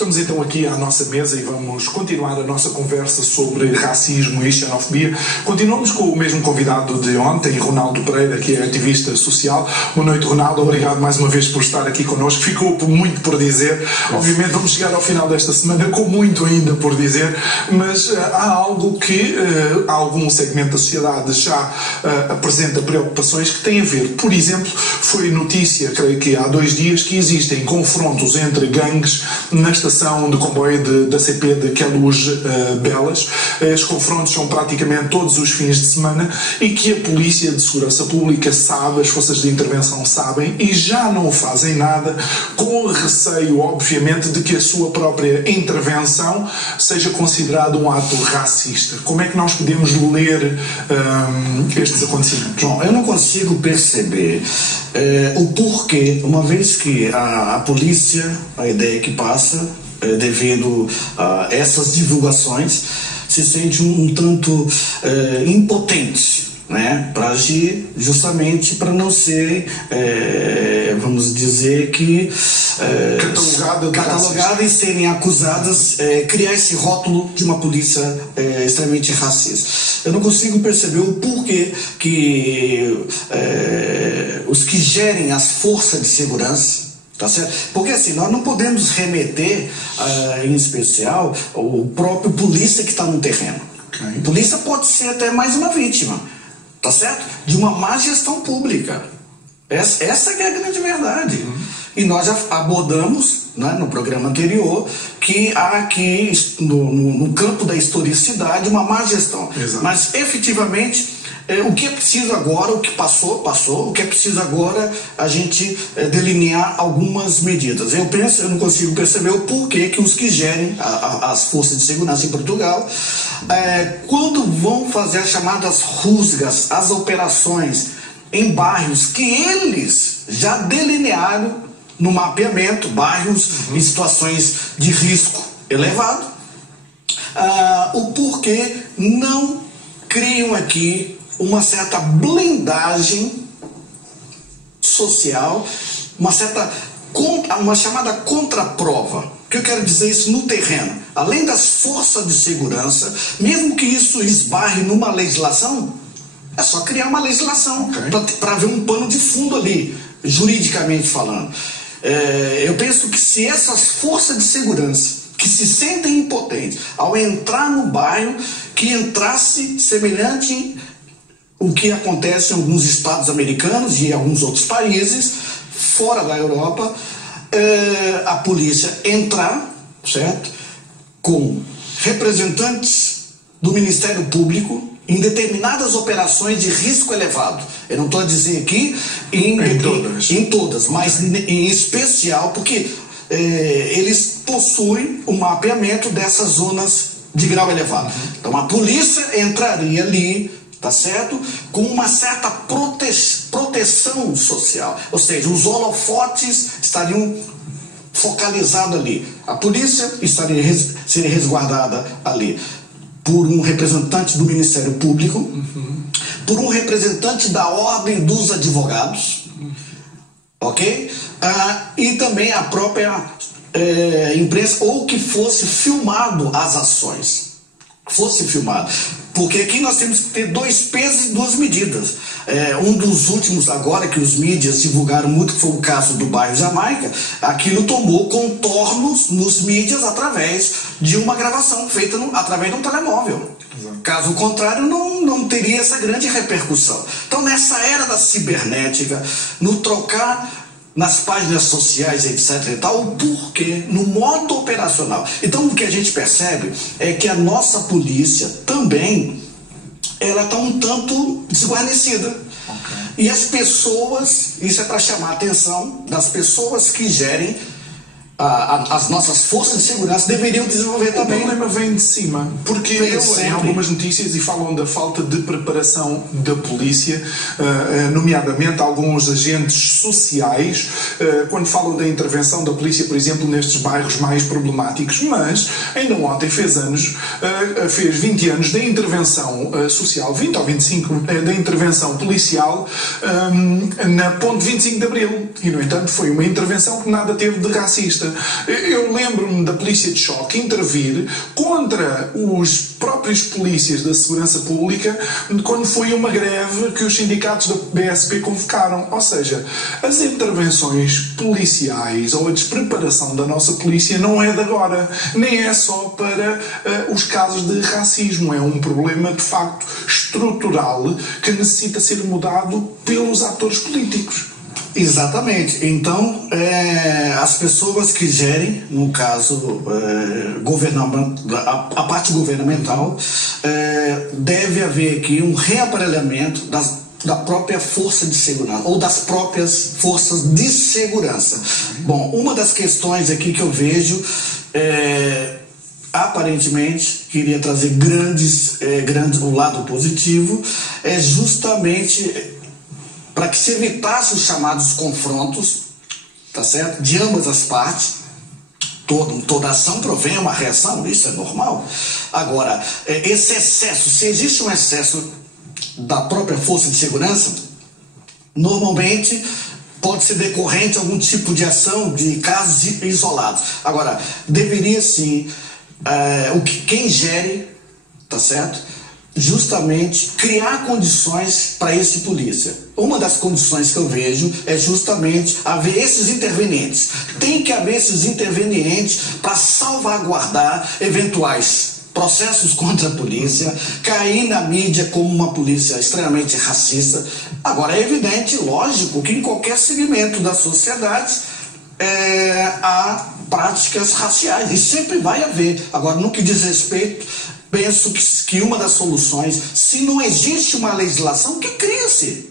Estamos então aqui à nossa mesa e vamos continuar a nossa conversa sobre racismo e xenofobia. Continuamos com o mesmo convidado de ontem, Ronaldo Pereira, que é ativista social. Boa noite, Ronaldo. Obrigado mais uma vez por estar aqui connosco. Ficou muito por dizer. Obviamente vamos chegar ao final desta semana com muito ainda por dizer, mas há algo que algum segmento da sociedade já apresenta preocupações que têm a ver. Por exemplo, foi notícia, creio que há 2 dias, que existem confrontos entre gangues na estação de comboio da CP de Queluz-Belas. Os confrontos são praticamente todos os fins de semana e que a Polícia de Segurança Pública sabe, as forças de intervenção sabem e já não fazem nada, com receio, obviamente, de que a sua própria intervenção seja considerada um ato racista. Como é que nós podemos ler estes acontecimentos? Bom, eu não consigo perceber o porquê, uma vez que a polícia, a ideia que passa, devido a essas divulgações, se sente um tanto impotente, né, para agir, justamente para não ser, vamos dizer que catalogada e serem acusadas, criar esse rótulo de uma polícia extremamente racista. Eu não consigo perceber o porquê que os que gerem as forças de segurança, tá certo? Porque assim, nós não podemos remeter, em especial, o próprio polícia que está no terreno. Okay. A polícia pode ser até mais uma vítima, tá certo? De uma má gestão pública. Essa que é a grande verdade. Uhum. E nós já abordamos, né, no programa anterior, que há aqui no campo da historicidade uma má gestão. Exato. Mas efetivamente o que é preciso agora, o que passou, o que é preciso agora a gente delinear algumas medidas. Eu não consigo perceber o porquê que os que gerem as forças de segurança em Portugal, quando vão fazer as chamadas rusgas, as operações em bairros que eles já delinearam no mapeamento, bairros em situações de risco elevado, o porquê não criam aqui uma certa blindagem social, uma chamada contraprova. O que eu quero dizer isso no terreno? Além das forças de segurança, mesmo que isso esbarre numa legislação, é só criar uma legislação, okay, para haver um pano de fundo ali, juridicamente falando. Eu penso que se essas forças de segurança que se sentem impotentes ao entrar no bairro, que entrasse semelhante o que acontece em alguns estados americanos e em alguns outros países fora da Europa, a polícia entrar, certo, com representantes do Ministério Público em determinadas operações de risco elevado. Eu não estou a dizer aqui em todas, mas em especial porque eles possuem o mapeamento dessas zonas de grau elevado. Então a polícia entraria ali, tá certo? Com uma certa proteção social, ou seja, os holofotes estariam focalizados ali. A polícia seria resguardada ali por um representante do Ministério Público, por um representante da Ordem dos Advogados, ok? E também a própria imprensa, ou que fosse filmado as ações. Porque aqui nós temos que ter 2 pesos e 2 medidas. Um dos últimos agora, que os mídias divulgaram muito, que foi o caso do bairro Jamaica, aquilo tomou contornos nos mídias através de uma gravação feita através de um telemóvel. Exato. Caso contrário, não teria essa grande repercussão. Então, nessa era da cibernética, no trocar nas páginas sociais, etc. e tal, o porquê, no modo operacional. Então, o que a gente percebe é que a nossa polícia também, ela está um tanto desguarnecida. Okay. E as pessoas, isso é para chamar a atenção das pessoas que gerem as nossas forças de segurança, deveriam desenvolver também. O problema vem de cima, porque em algumas notícias e falam da falta de preparação da polícia, nomeadamente alguns agentes sociais, quando falam da intervenção da polícia, por exemplo, nestes bairros mais problemáticos, mas ainda ontem fez 20 anos da intervenção social, 20 ou 25 da intervenção policial na ponte 25 de Abril, e no entanto foi uma intervenção que nada teve de racista. Eu lembro-me da polícia de choque intervir contra os próprios polícias da segurança pública quando foi uma greve que os sindicatos da BSP convocaram. Ou seja, as intervenções policiais ou a despreparação da nossa polícia não é de agora, nem é só para os casos de racismo. É um problema de facto estrutural que necessita ser mudado pelos atores políticos. Exatamente. Então, as pessoas que gerem, no caso, a parte governamental, deve haver aqui um reaparelhamento da própria força de segurança, ou das próprias forças de segurança. Bom, uma das questões aqui que eu vejo, aparentemente, queria trazer o lado positivo, é justamente para que se evitasse os chamados confrontos, tá certo? De ambas as partes. Toda ação provém uma reação, isso é normal. Agora, esse excesso, se existe um excesso da própria força de segurança, normalmente pode ser decorrente de algum tipo de ação de casos isolados. Agora, deveria sim, quem gere, tá certo? Justamente criar condições para esse polícia. Uma das condições que eu vejo é justamente haver esses intervenientes. Tem que haver esses intervenientes para salvaguardar eventuais processos contra a polícia, cair na mídia como uma polícia extremamente racista. Agora, é evidente, lógico, que em qualquer segmento da sociedade há práticas raciais, e sempre vai haver. Agora, no que diz respeito, penso que uma das soluções, se não existe uma legislação, que crie-se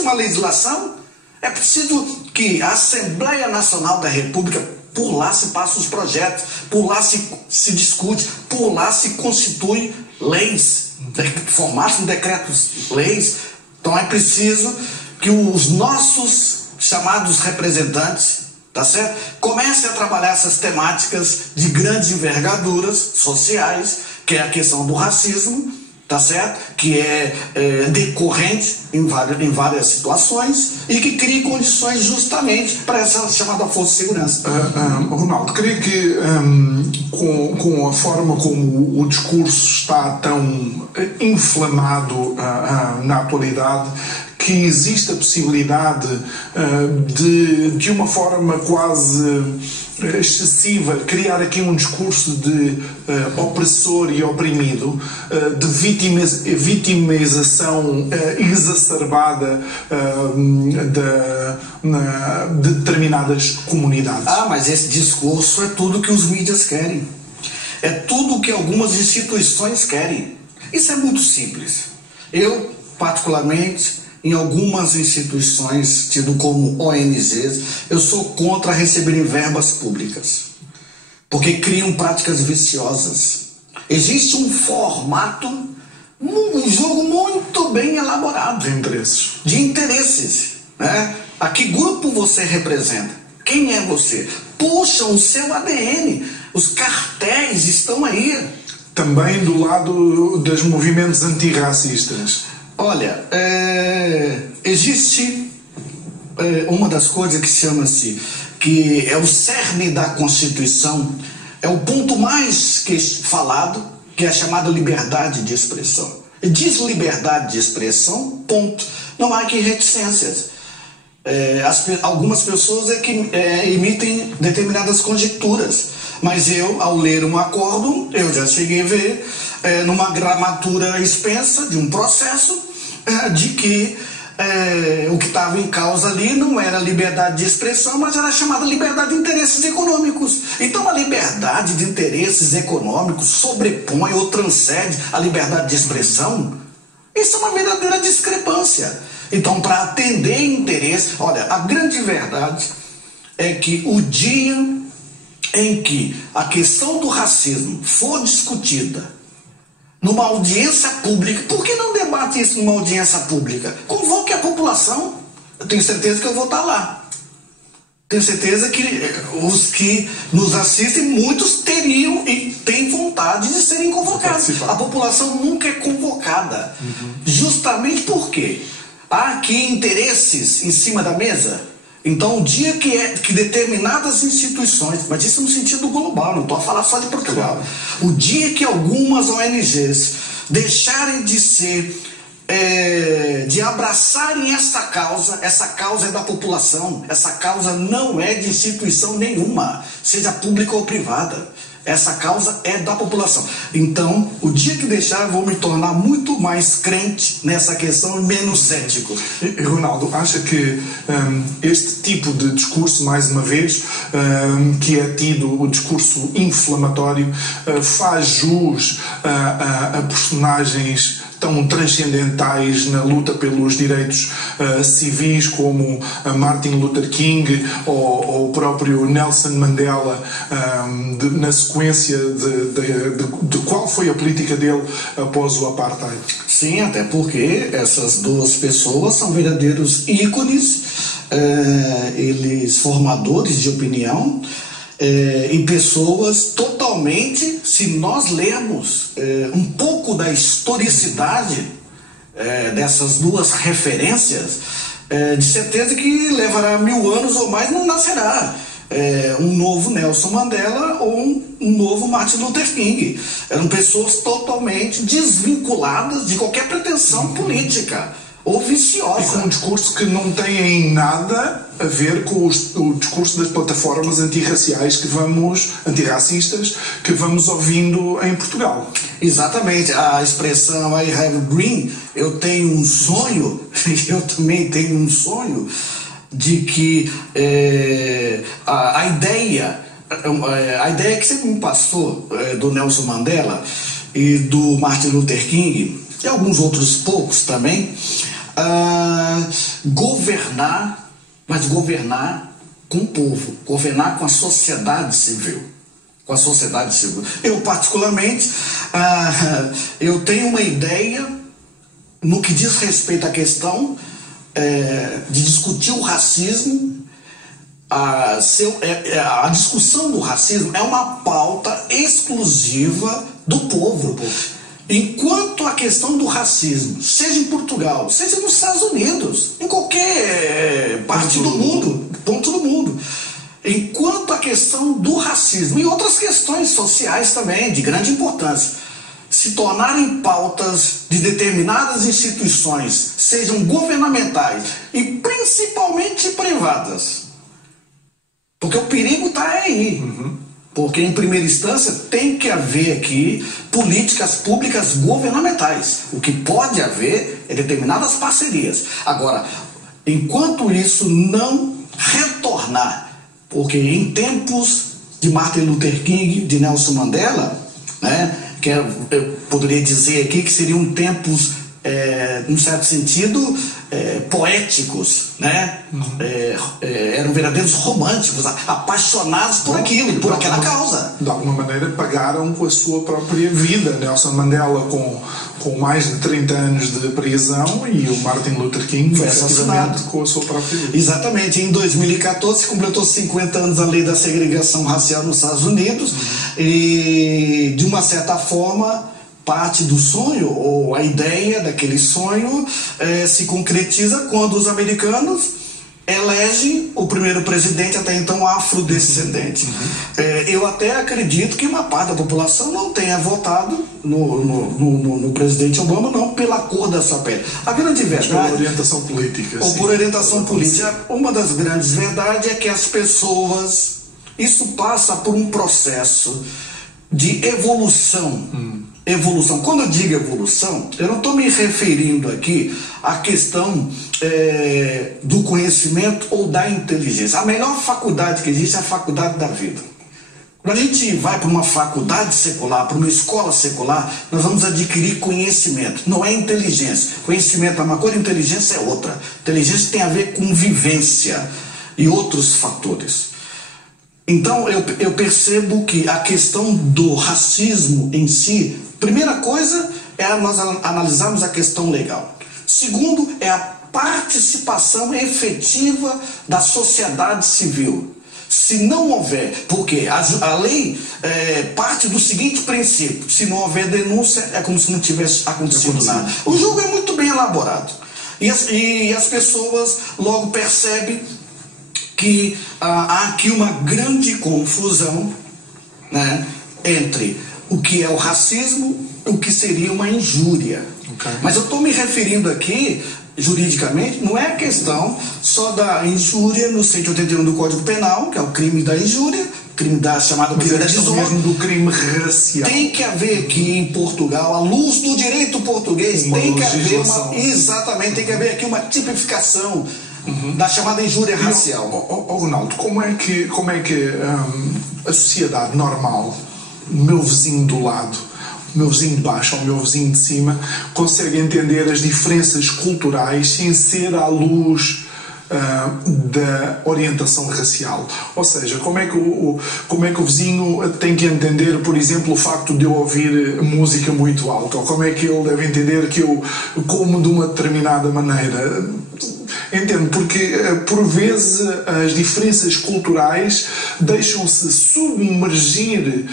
uma legislação. É preciso que a Assembleia Nacional da República, por lá se passam os projetos, por lá se discute, por lá se constitui leis, formassem decretos-leis. Então é preciso que os nossos chamados representantes, tá certo? Comecem a trabalhar essas temáticas de grandes envergaduras sociais, que é a questão do racismo, tá certo? Que é decorrente em várias situações e que crie condições justamente para essa chamada força de segurança. Ronaldo, creio que com a forma como o discurso está tão inflamado na atualidade, que existe a possibilidade de uma forma quase excessiva, criar aqui um discurso de opressor e oprimido, de vitimização exacerbada de determinadas comunidades. Mas esse discurso é tudo que os mídias querem. É tudo que algumas instituições querem. Isso é muito simples. Eu, particularmente, em algumas instituições, tido como ONGs, eu sou contra receberem verbas públicas, porque criam práticas viciosas. Existe um formato, um jogo muito bem elaborado de interesses, né? A que grupo você representa? Quem é você? Puxam o seu ADN, os cartéis estão aí. Também do lado dos movimentos antirracistas. Olha, existe uma das coisas que chama-se, que é o cerne da Constituição, é o ponto mais falado, que é a chamada liberdade de expressão. E diz liberdade de expressão, ponto. Não há aqui reticências. Algumas pessoas emitem determinadas conjecturas, mas eu, ao ler um acórdão, eu já cheguei a ver numa gramatura expensa de um processo de que o que estava em causa ali não era liberdade de expressão, mas era chamada liberdade de interesses econômicos. Então a liberdade de interesses econômicos sobrepõe ou transcende a liberdade de expressão. Isso é uma verdadeira discrepância. Então, para atender interesse, olha, a grande verdade é que o dia em que a questão do racismo for discutida numa audiência pública, por que não debate isso numa audiência pública? Convoque a população. Eu tenho certeza que eu vou estar lá. Tenho certeza que os que nos assistem, muitos teriam e têm vontade de serem convocados. A população nunca é convocada. Justamente porque há aqui interesses em cima da mesa. Então, o dia que determinadas instituições, mas isso no sentido global, não estou a falar só de Portugal, o dia que algumas ONGs deixarem de ser, de abraçarem essa causa é da população, essa causa não é de instituição nenhuma, seja pública ou privada. Essa causa é da população. Então, o dia que deixar, eu vou me tornar muito mais crente nessa questão e menos cético. Ronaldo, acha que este tipo de discurso, mais uma vez, que é tido o discurso inflamatório, faz jus a personagens tão transcendentais na luta pelos direitos civis como Martin Luther King ou o próprio Nelson Mandela, na sequência de qual foi a política dele após o Apartheid? Sim, até porque essas duas pessoas são verdadeiros ícones, eles formadores de opinião, e pessoas totalmente, se nós lermos um pouco da historicidade dessas duas referências, de certeza que levará 1000 anos ou mais, não nascerá um novo Nelson Mandela ou um novo Martin Luther King. Eram pessoas totalmente desvinculadas de qualquer pretensão política ou viciosa. E com um discurso que não tem em nada a ver com o discurso das plataformas antirraciais antirracistas que vamos ouvindo em Portugal. Exatamente, a expressão I have a dream, eu tenho um sonho, eu também tenho um sonho de que a ideia que você me passou do Nelson Mandela e do Martin Luther King e alguns outros poucos também, governar, mas governar com o povo, governar com a sociedade civil. Com a sociedade civil. Eu, particularmente, eu tenho uma ideia no que diz respeito à questão de discutir o racismo. A discussão do racismo é uma pauta exclusiva do povo. Enquanto a questão do racismo, seja em Portugal, seja nos Estados Unidos, em qualquer parte do mundo, ponto do mundo, enquanto a questão do racismo e outras questões sociais também de grande importância se tornarem pautas de determinadas instituições, sejam governamentais e principalmente privadas, porque o perigo está aí. Porque, em primeira instância, tem que haver aqui políticas públicas governamentais. O que pode haver é determinadas parcerias. Agora, enquanto isso não retornar, porque em tempos de Martin Luther King, de Nelson Mandela, né, que eu poderia dizer aqui que seriam tempos, num certo sentido, poéticos, né? Eram verdadeiros românticos, apaixonados por aquilo, por aquela causa. De alguma maneira pagaram com a sua própria vida. Nelson Mandela com mais de 30 anos de prisão e o Martin Luther King foi assassinado com a sua própria vida. Exatamente. Em 2014 completou 50 anos a lei da segregação racial nos Estados Unidos e, de uma certa forma, parte do sonho, ou a ideia daquele sonho, se concretiza quando os americanos elegem o primeiro presidente, até então afrodescendente. Eu até acredito que uma parte da população não tenha votado no presidente Obama, não pela cor da sua pele. A grande verdade... Por orientação política. Ou por orientação política. Uma das grandes verdades é que as pessoas... Isso passa por um processo de evolução. Evolução. Quando eu digo evolução, eu não estou me referindo aqui à questão do conhecimento ou da inteligência. A melhor faculdade que existe é a faculdade da vida. Quando a gente vai para uma faculdade secular, para uma escola secular, nós vamos adquirir conhecimento. Não é inteligência. Conhecimento é uma coisa, inteligência é outra. Inteligência tem a ver com vivência e outros fatores. Então, eu percebo que a questão do racismo em si, primeira coisa é nós analisarmos a questão legal. Segundo, é a participação efetiva da sociedade civil. Se não houver, porque a lei parte do seguinte princípio: se não houver denúncia, é como se não tivesse acontecido nada. O jogo é muito bem elaborado. E as pessoas logo percebem que há aqui uma grande confusão, né, entre o que é o racismo e o que seria uma injúria. Okay. Mas eu estou me referindo aqui, juridicamente, não é a questão só da injúria no 181 do Código Penal, que é o crime da injúria, crime da chamada crime da desonra, mesmo do crime racial. Tem que haver aqui em Portugal, à luz do direito português, tem que haver exatamente, tem que haver aqui uma tipificação da chamada injúria racial. Ronaldo, como é que a sociedade normal, o meu vizinho do lado, o meu vizinho de baixo ou o meu vizinho de cima, consegue entender as diferenças culturais sem ser à luz da orientação racial? Ou seja, como é que o vizinho tem que entender, por exemplo, o facto de eu ouvir música muito alta? Ou como é que ele deve entender que eu como de uma determinada maneira? Entendo, porque por vezes as diferenças culturais deixam-se submergir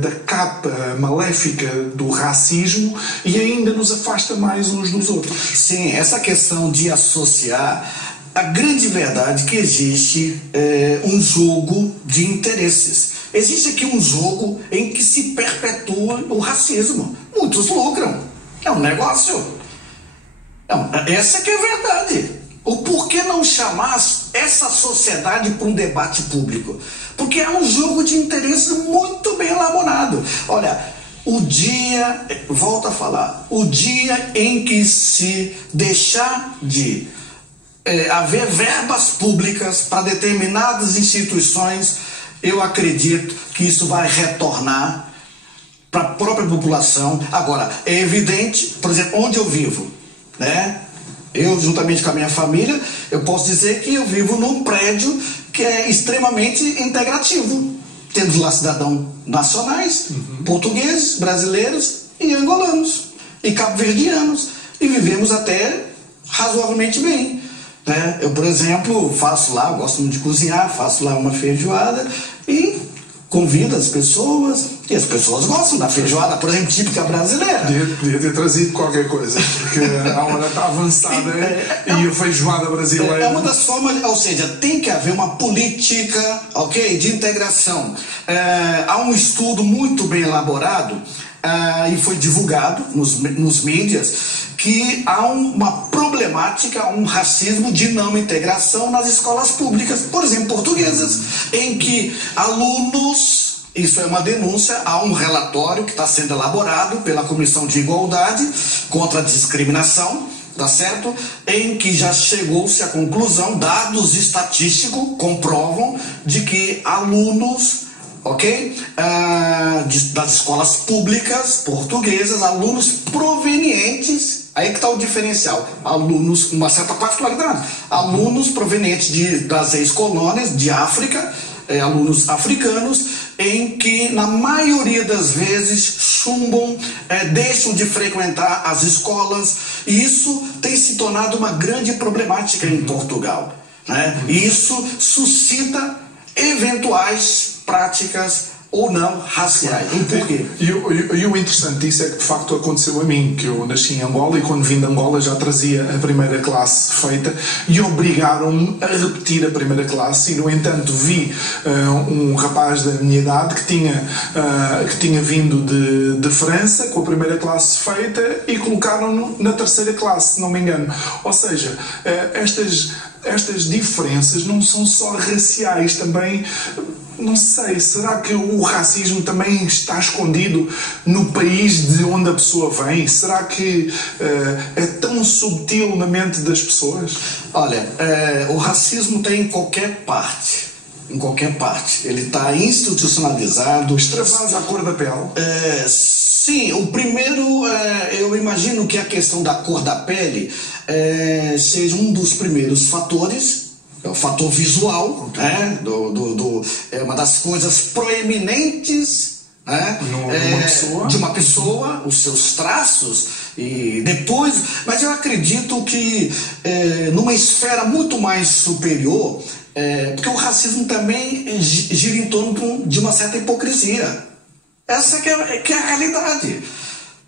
da capa maléfica do racismo e ainda nos afasta mais uns dos outros. Sim, essa questão de associar, a grande verdade é que existe um jogo de interesses. Existe aqui um jogo em que se perpetua o racismo. Muitos lucram. É um negócio. Essa que é a verdade. O porquê não chamar essa sociedade para um debate público? Porque é um jogo de interesses muito bem elaborado. Olha, volto a falar, o dia em que se deixar de haver verbas públicas para determinadas instituições, eu acredito que isso vai retornar para a própria população. Agora, é evidente, por exemplo, onde eu vivo, né? Eu, juntamente com a minha família, eu posso dizer que eu vivo num prédio que é extremamente integrativo. Temos lá cidadãos nacionais, portugueses, brasileiros e angolanos, e cabo-verdianos, e vivemos até razoavelmente bem. Né? Eu, por exemplo, gosto muito de cozinhar, faço lá uma feijoada e convido as pessoas, e as pessoas gostam da feijoada, por exemplo, típica brasileira. Podia ter trazido qualquer coisa, porque a hora está avançada e a feijoada brasileira... É uma das formas, ou seja, tem que haver uma política, ok, de integração. Há um estudo muito bem elaborado, e foi divulgado nos mídias, que há uma problemática, um racismo de não integração nas escolas públicas, por exemplo, portuguesas, em que alunos, isso é uma denúncia, há um relatório que está sendo elaborado pela Comissão de Igualdade contra a Discriminação, tá certo? Em que já chegou-se à conclusão, dados estatísticos comprovam de que alunos, ok? Das escolas públicas portuguesas, alunos provenientes, aí que está o diferencial, alunos, uma certa particularidade, alunos provenientes das ex-colônias de África, alunos africanos, em que na maioria das vezes chumbam, deixam de frequentar as escolas, e isso tem se tornado uma grande problemática em Portugal, né? E isso suscita eventuais práticas ou não raciais. E por quê? E o interessante disso é que de facto aconteceu a mim, que eu nasci em Angola e quando vim de Angola já trazia a primeira classe feita e obrigaram-me a repetir a primeira classe, e no entanto vi um rapaz da minha idade que tinha vindo de França com a primeira classe feita e colocaram-no na terceira classe, se não me engano. Ou seja, estas diferenças não são só raciais, também, não sei, será que o racismo também está escondido no país de onde a pessoa vem? Será que é tão subtil na mente das pessoas? Olha, o racismo tem em qualquer parte. Em qualquer parte. Ele está institucionalizado. Extravasa a cor da pele? Sim, o primeiro, eu imagino que a questão da cor da pele seja um dos primeiros fatores. É o fator visual, né? É uma das coisas proeminentes, né? De uma pessoa, os seus traços, e depois, mas eu acredito que numa esfera muito mais superior, porque o racismo também gira em torno de uma certa hipocrisia. Essa que é a realidade.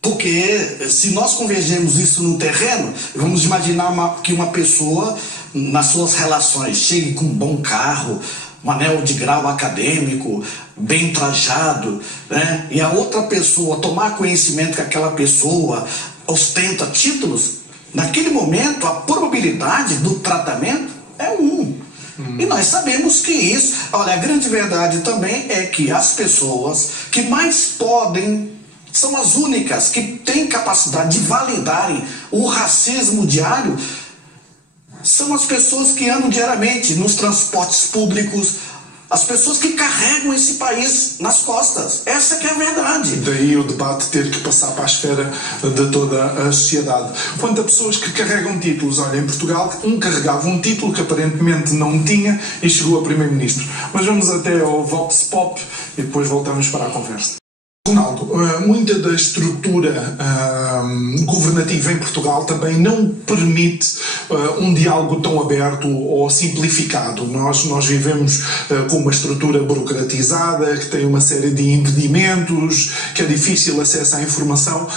Porque se nós convergemos isso no terreno, vamos imaginar que uma pessoa nas suas relações, chegue com um bom carro, um anel de grau acadêmico, bem trajado, né? E a outra pessoa tomar conhecimento que aquela pessoa ostenta títulos, naquele momento a probabilidade do tratamento é 1. E nós sabemos que isso, olha, a grande verdade também é que as pessoas que mais podem, são as únicas que têm capacidade de validarem o racismo diário, são as pessoas que andam diariamente nos transportes públicos, as pessoas que carregam esse país nas costas. Essa que é a verdade. Daí o debate ter que passar para a esfera de toda a sociedade. Quanto a pessoas que carregam títulos, olha, em Portugal, carregava um título que aparentemente não tinha e chegou a primeiro-ministro. Mas vamos até ao Vox Pop e depois voltamos para a conversa. Ronaldo, muita da estrutura governativa em Portugal também não permite um diálogo tão aberto ou simplificado. Nós vivemos com uma estrutura burocratizada, que tem uma série de impedimentos, que é difícil acesso à informação,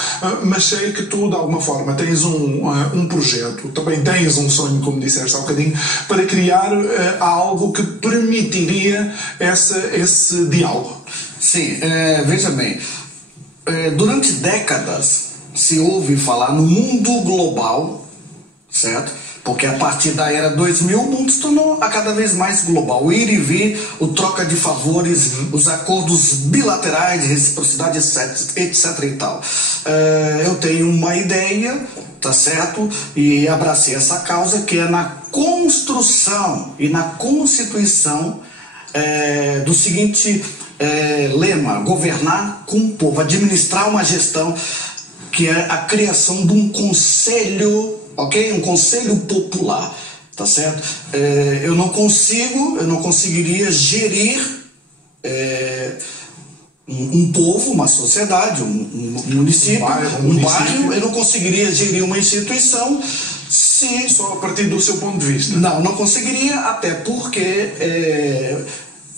mas sei que tu, de alguma forma, tens um projeto, também tens um sonho, como disseste há um bocadinho, para criar algo que permitiria esse diálogo. Sim, veja bem, durante décadas se ouve falar no mundo global, certo? Porque a partir da era 2000 o mundo se tornou a cada vez mais global. O ir e vir, o troca de favores, os acordos bilaterais de reciprocidade, etc e tal. Eu tenho uma ideia, tá certo? E abracei essa causa, que é na construção e na constituição do seguinte lema: governar com o povo, administrar uma gestão, que é a criação de um conselho, ok? Um conselho popular, tá certo? Eu não conseguiria gerir um povo, uma sociedade, um município, um bairro, eu não conseguiria gerir uma instituição se... Só a partir do seu ponto de vista? Não conseguiria, até porque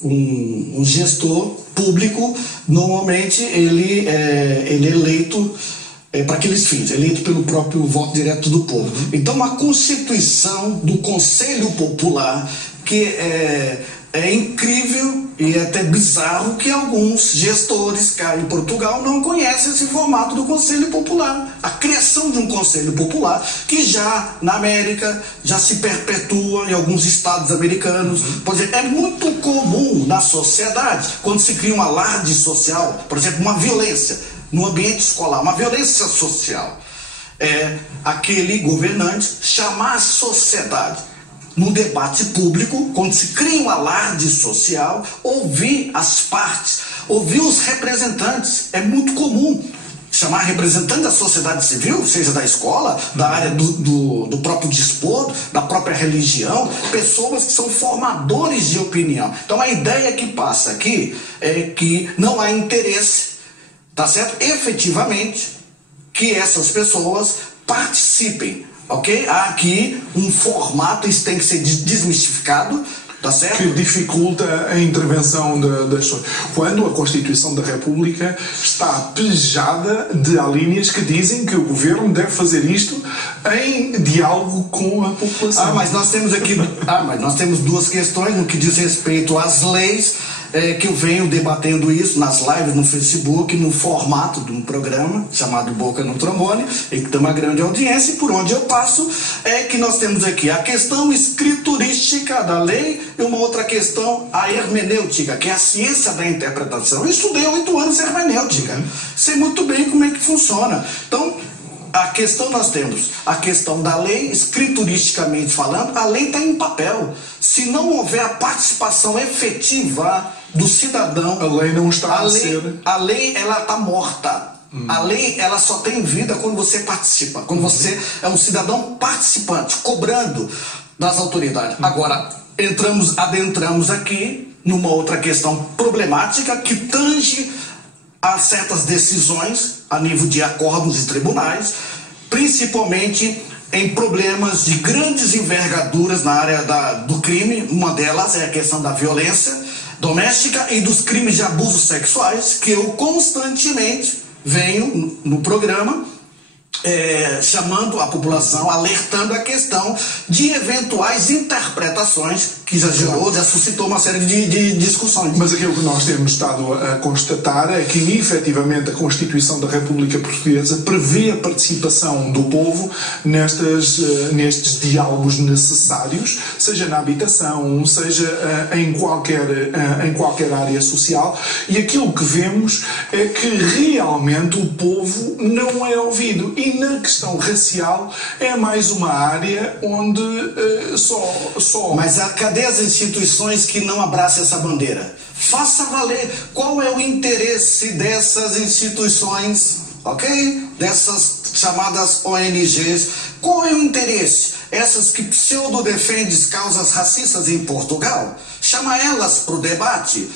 um gestor público, normalmente ele é eleito para aqueles fins, eleito pelo próprio voto direto do povo. Então a constituição do Conselho Popular, que é incrível e é até bizarro que alguns gestores cá em Portugal não conhecem esse formato do Conselho Popular. A criação de um Conselho Popular que já na América já se perpetua em alguns estados americanos. Por exemplo, é muito comum na sociedade, quando se cria um alarde social, por exemplo, uma violência no ambiente escolar, uma violência social, aquele governante chamar a sociedade no debate público, quando se cria um alarde social, ouvir as partes, ouvir os representantes. É muito comum chamar representante da sociedade civil, seja da escola, da área do próprio desporto, da própria religião, pessoas que são formadores de opinião. Então a ideia que passa aqui é que não há interesse, tá certo? Efetivamente, que essas pessoas participem. Ok? Há aqui um formato, isso tem que ser desmistificado, tá certo? Que dificulta a intervenção das pessoas. Quando a Constituição da República está pejada de alíneas que dizem que o governo deve fazer isto em diálogo com a população. Mas nós temos duas questões no que diz respeito às leis, que eu venho debatendo isso nas lives no Facebook, no formato de um programa chamado Boca no Trombone, e que tem uma grande audiência, e por onde eu passo é que nós temos aqui a questão escriturística da lei e uma outra questão, a hermenêutica, que é a ciência da interpretação. Eu estudei 8 anos hermenêutica, sei muito bem como é que funciona. Então, nós temos a questão da lei, escrituristicamente falando, a lei está em papel. Se não houver a participação efetiva do cidadão, a lei não está a ser... A lei, ela está morta. A lei, ela só tem vida quando você participa, quando você é um cidadão participante, cobrando das autoridades. Agora, adentramos aqui numa outra questão problemática que tange a certas decisões a nível de acordos de tribunais, principalmente em problemas de grandes envergaduras na área do crime. Uma delas é a questão da violência doméstica e dos crimes de abusos sexuais, que eu constantemente venho no programa chamando a população, alertando a questão de eventuais interpretações que já suscitou uma série de discussões. Mas aquilo que nós temos estado a constatar é que, efetivamente, a Constituição da República Portuguesa prevê a participação do povo nestes diálogos necessários, seja na habitação, seja em qualquer área social, e aquilo que vemos é que realmente o povo não é ouvido. E na questão racial é mais uma área onde só... Mas cadê as instituições que não abraçam essa bandeira? Faça valer qual é o interesse dessas instituições, ok? Dessas chamadas ONGs. Qual é o interesse? Essas que pseudo-defendem causas racistas em Portugal? Chama elas para o debate.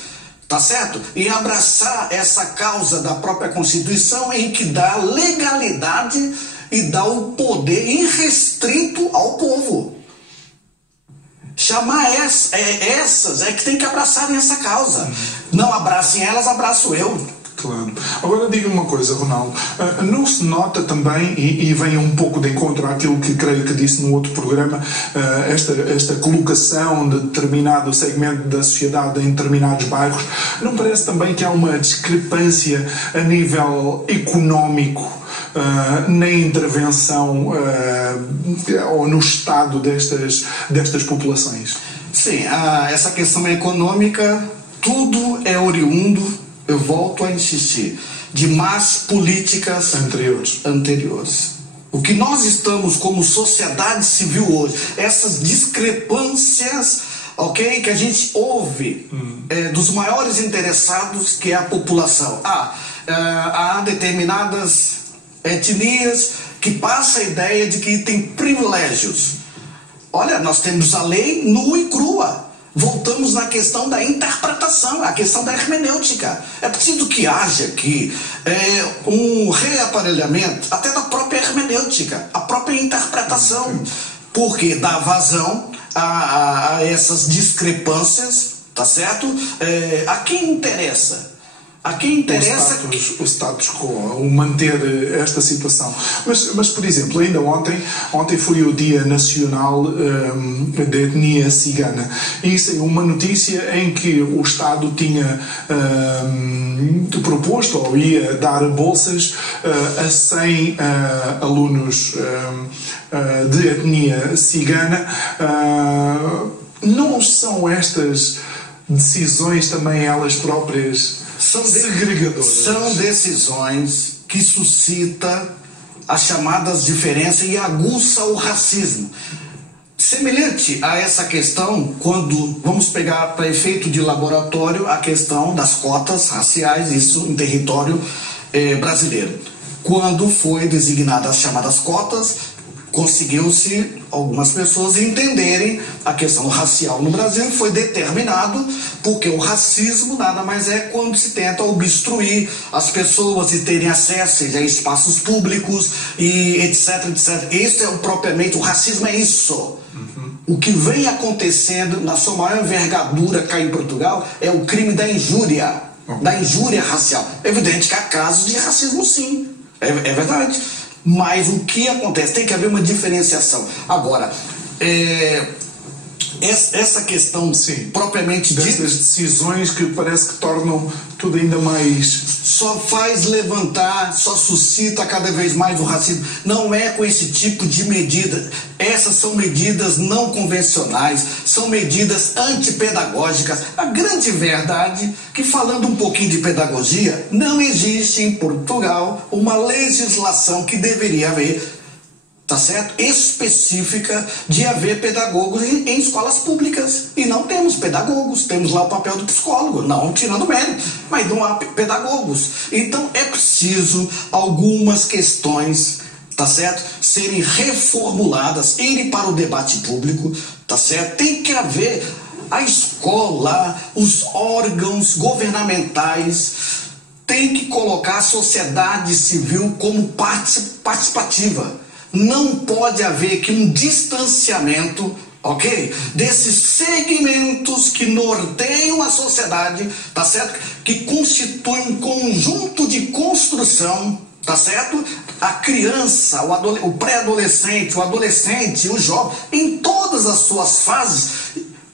Tá certo? E abraçar essa causa da própria Constituição em que dá legalidade e dá o poder irrestrito ao povo. Chamar essas é que tem que abraçarem essa causa. Não abracem elas, abraço eu. Claro. Agora diga-me uma coisa, Ronaldo. Não se nota também, e vem um pouco de encontro àquilo que creio que disse no outro programa, esta colocação de determinado segmento da sociedade em determinados bairros, não parece também que há uma discrepância a nível económico na intervenção ou no estado destas populações? Sim, essa questão econômica, tudo é oriundo, eu volto a insistir, de más políticas anteriores. O que nós estamos como sociedade civil hoje, essas discrepâncias, ok, que a gente ouve dos maiores interessados, que é a população. Há determinadas etnias que passa a ideia de que tem privilégios. Olha, nós temos a lei nua e crua. Voltamos na questão da interpretação, a questão da hermenêutica. É preciso que haja aqui um reaparelhamento até da própria hermenêutica, a própria interpretação, porque dá vazão a essas discrepâncias, tá certo? A quem interessa? A quem interessa o status quo, o manter esta situação. Mas, por exemplo, ainda ontem foi o Dia Nacional da Etnia Cigana, e saiu uma notícia em que o Estado tinha proposto ou ia dar bolsas a 100 alunos de etnia cigana. Não são estas decisões também elas próprias segregadoras? São decisões que suscitam as chamadas diferenças e aguça o racismo. Semelhante a essa questão, quando vamos pegar para efeito de laboratório a questão das cotas raciais, isso em território brasileiro. Quando foi designada as chamadas cotas, conseguiu-se algumas pessoas entenderem a questão racial no Brasil, e foi determinado, porque o racismo nada mais é quando se tenta obstruir as pessoas de terem acesso a espaços públicos e etc, etc. Isso é propriamente, o racismo é isso. O que vem acontecendo na sua maior envergadura cá em Portugal é o crime da injúria, da injúria racial. É evidente que há casos de racismo, sim, é verdade. Mas o que acontece? Tem que haver uma diferenciação. Agora, essa questão, sim, propriamente dessas decisões que parece que tornam tudo ainda mais... Só faz levantar, só suscita cada vez mais o racismo. Não é com esse tipo de medida. Essas são medidas não convencionais, são medidas antipedagógicas. A grande verdade é que, falando um pouquinho de pedagogia, não existe em Portugal uma legislação que deveria haver, tá certo? Específica de haver pedagogos em escolas públicas. E não temos pedagogos, temos lá o papel do psicólogo, não tirando mérito, mas não há pedagogos. Então é preciso algumas questões, tá certo, serem reformuladas, irem para o debate público, tá certo? Tem que haver a escola, os órgãos governamentais, tem que colocar a sociedade civil como participativa. Não pode haver aqui um distanciamento, ok? Desses segmentos que norteiam a sociedade, tá certo? Que constituem um conjunto de construção, tá certo? A criança, o pré-adolescente, o adolescente, o jovem, em todas as suas fases,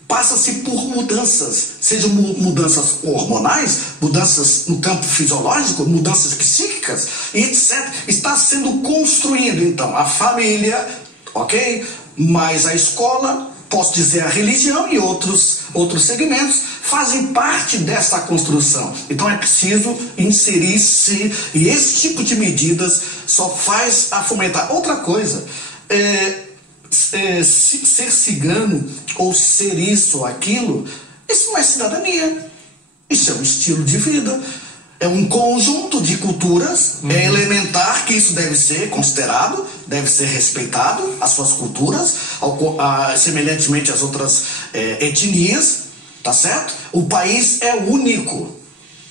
passa-se por mudanças, sejam mudanças hormonais, mudanças no campo fisiológico, mudanças psíquicas, e etc. Está sendo construído, então, a família, ok? Mas a escola, posso dizer a religião e outros segmentos, fazem parte dessa construção. Então é preciso inserir-se, e esse tipo de medidas só faz a fomentar. Outra coisa, ser cigano ou ser isso ou aquilo, isso não é cidadania, isso é um estilo de vida, é um conjunto de culturas, é elementar que isso deve ser considerado, deve ser respeitado, as suas culturas, semelhantemente às outras etnias, tá certo? O país é único,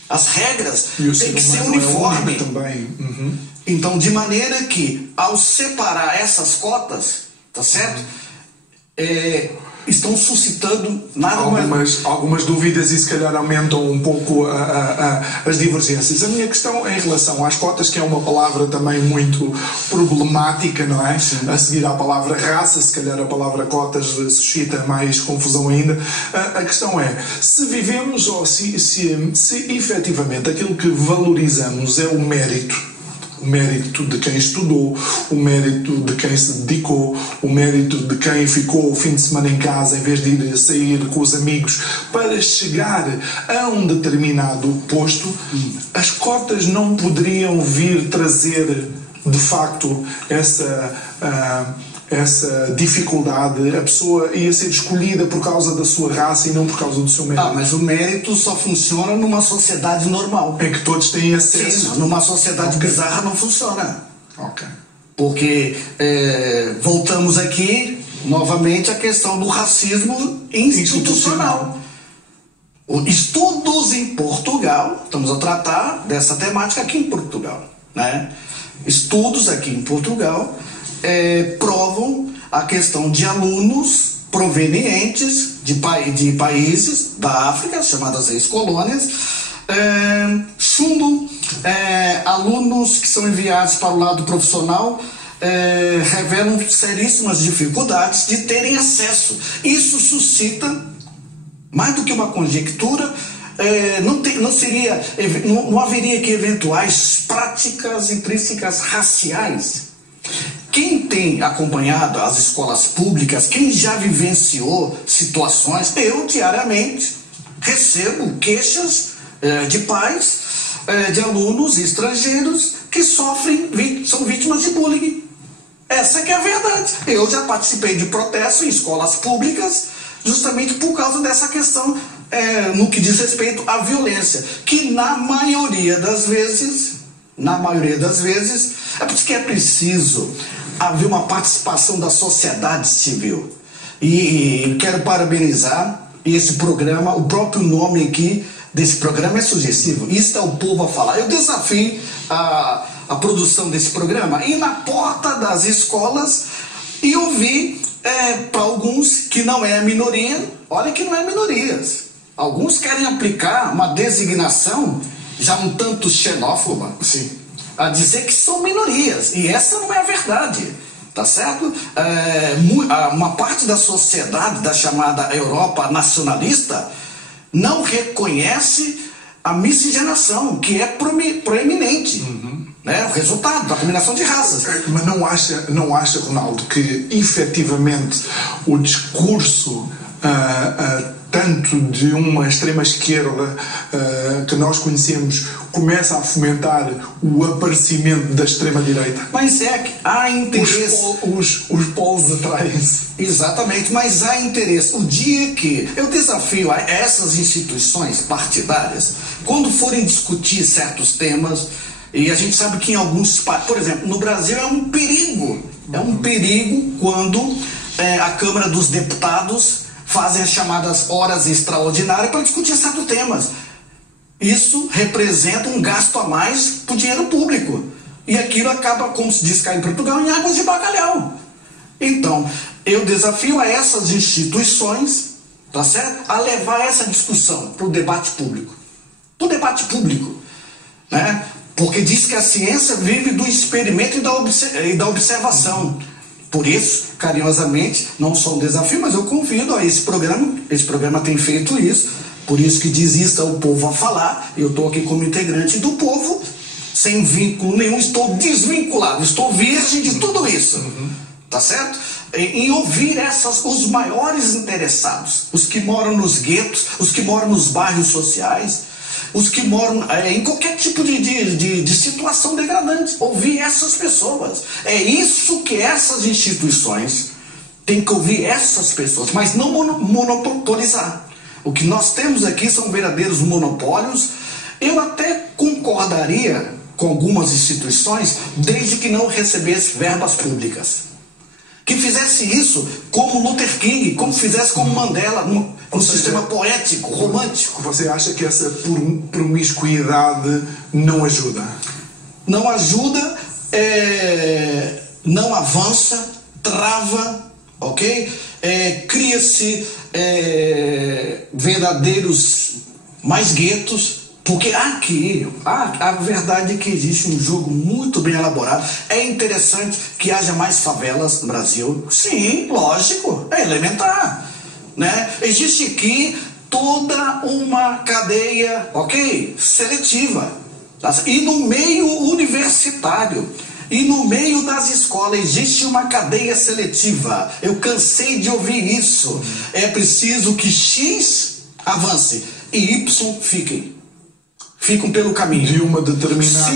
as regras têm que ser uniforme também. Então, de maneira que, ao separar essas cotas, tá certo? Estão suscitando algumas dúvidas e se calhar aumentam um pouco as divergências. A minha questão é em relação às cotas, que é uma palavra também muito problemática, não é? Sim. A seguir à palavra raça, se calhar a palavra cotas suscita mais confusão ainda. A questão é, se vivemos ou se efetivamente aquilo que valorizamos é o mérito de quem estudou, o mérito de quem se dedicou, o mérito de quem ficou o fim de semana em casa em vez de ir sair com os amigos para chegar a um determinado posto, as cotas não poderiam vir trazer de facto essa dificuldade. A pessoa ia ser escolhida por causa da sua raça e não por causa do seu mérito. Mas o mérito só funciona numa sociedade normal. Em que todos têm acesso. Sim, numa sociedade bizarra não funciona. Ok. Porque voltamos aqui novamente à questão do racismo institucional. Estudos em Portugal, estamos a tratar dessa temática aqui em Portugal, né? Estudos aqui em Portugal provam a questão de alunos provenientes de países da África, chamadas ex-colônias, chumbam, alunos que são enviados para o lado profissional revelam seríssimas dificuldades de terem acesso. Isso suscita, mais do que uma conjectura, não haveria que eventuais práticas intrínsecas raciais. Quem tem acompanhado as escolas públicas, quem já vivenciou situações, eu diariamente recebo queixas de pais, de alunos estrangeiros que são vítimas de bullying. Essa que é a verdade. Eu já participei de protestos em escolas públicas justamente por causa dessa questão, no que diz respeito à violência, que na maioria das vezes, é por isso que é preciso haver uma participação da sociedade civil. E quero parabenizar esse programa, o próprio nome aqui desse programa é sugestivo. Isso é o povo a falar. Eu desafio a produção desse programa ir na porta das escolas e ouvir para alguns que não é a minoria. Olha que não é minorias. Alguns querem aplicar uma designação já um tanto xenófoba, sim, a dizer que são minorias, e essa não é a verdade, tá certo? Uma parte da sociedade, da chamada Europa nacionalista, não reconhece a miscigenação, que é proeminente, né? O resultado da combinação de raças. Mas não acha, Ronaldo, que efetivamente o discurso tanto de uma extrema-esquerda que nós conhecemos começa a fomentar o aparecimento da extrema-direita? Mas que há interesse. Os polos atraem-se. Exatamente, mas há interesse. O dia que eu desafio a essas instituições partidárias, quando forem discutir certos temas, e a gente sabe que em alguns, por exemplo, no Brasil é um perigo quando a Câmara dos Deputados fazem as chamadas horas extraordinárias para discutir certos temas. Isso representa um gasto a mais para o dinheiro público. E aquilo acaba, como se diz cá em Portugal, em águas de bacalhau. Então, eu desafio a essas instituições, tá certo? A levar essa discussão para o debate público. Para o debate público, né? Porque diz que a ciência vive do experimento e da observação. Por isso, carinhosamente, não só um desafio, mas eu convido a esse programa tem feito isso, por isso que desista o povo a falar. Eu estou aqui como integrante do povo, sem vínculo nenhum, estou desvinculado, estou virgem de tudo isso, tá certo? Em ouvir os maiores interessados, os que moram nos guetos, os que moram nos bairros sociais, os que moram em qualquer tipo de situação degradante, ouvir essas pessoas. É isso que essas instituições têm que ouvir, essas pessoas, mas não monopolizar. O que nós temos aqui são verdadeiros monopólios. Eu até concordaria com algumas instituições, desde que não recebesse verbas públicas. Que fizesse isso como Luther King, como fizesse como Mandela, um sistema poético, romântico. Você acha que essa promiscuidade não ajuda? Não ajuda, não avança, trava, ok? Cria-se verdadeiros mais guetos. Porque aqui, a verdade é que existe um jogo muito bem elaborado. É interessante que haja mais favelas no Brasil. Sim, lógico, é elementar, né? Existe aqui toda uma cadeia, ok? Seletiva. E no meio universitário, e no meio das escolas existe uma cadeia seletiva. Eu cansei de ouvir isso. É preciso que X avance e Y ficam pelo caminho. De uma determinada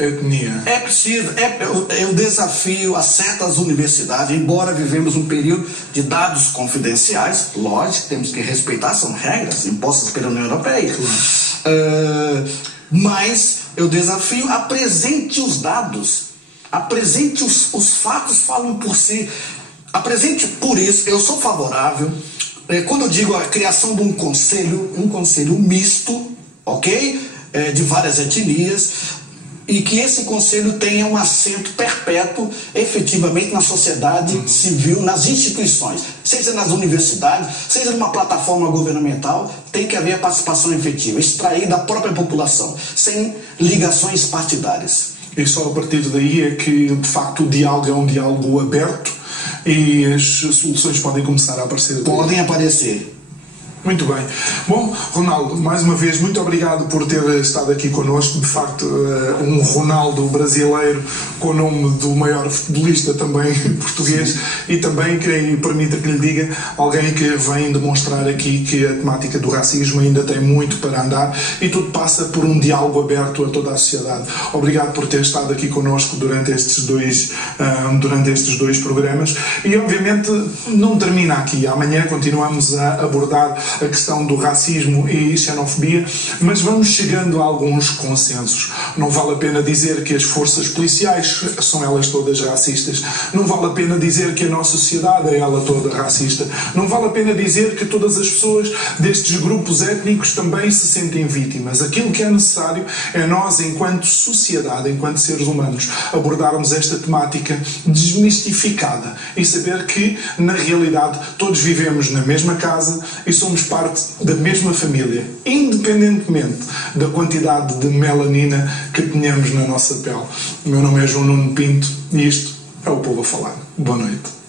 etnia. É preciso, eu desafio a certas universidades, embora vivemos um período de dados confidenciais, lógico, temos que respeitar, são regras impostas pela União Europeia. Mas eu desafio, apresente os dados, apresente os fatos, falam por si, apresente. Por isso, eu sou favorável, quando eu digo a criação de um conselho misto, ok? De várias etnias, e que esse conselho tenha um assento perpétuo efetivamente na sociedade civil, nas instituições, seja nas universidades, seja numa plataforma governamental. Tem que haver participação efetiva, extrair da própria população, sem ligações partidárias. E só a partir daí é que, de facto, o diálogo é um diálogo aberto e as soluções podem começar a aparecer. Podem aparecer. Muito bem. Bom, Ronaldo, mais uma vez, muito obrigado por ter estado aqui connosco. De facto, um Ronaldo brasileiro com o nome do maior futebolista também português, e também, quem permita que lhe diga, alguém que vem demonstrar aqui que a temática do racismo ainda tem muito para andar e tudo passa por um diálogo aberto a toda a sociedade. Obrigado por ter estado aqui connosco durante estes dois programas, e obviamente não termina aqui. Amanhã continuamos a abordar a questão do racismo e xenofobia, mas vamos chegando a alguns consensos. Não vale a pena dizer que as forças policiais são elas todas racistas. Não vale a pena dizer que a nossa sociedade é ela toda racista. Não vale a pena dizer que todas as pessoas destes grupos étnicos também se sentem vítimas. Aquilo que é necessário é nós, enquanto sociedade, enquanto seres humanos, abordarmos esta temática desmistificada e saber que, na realidade, todos vivemos na mesma casa e somos parte da mesma família, independentemente da quantidade de melanina que tenhamos na nossa pele. O meu nome é João Nuno Pinto e isto é o Povo a Falar. Boa noite.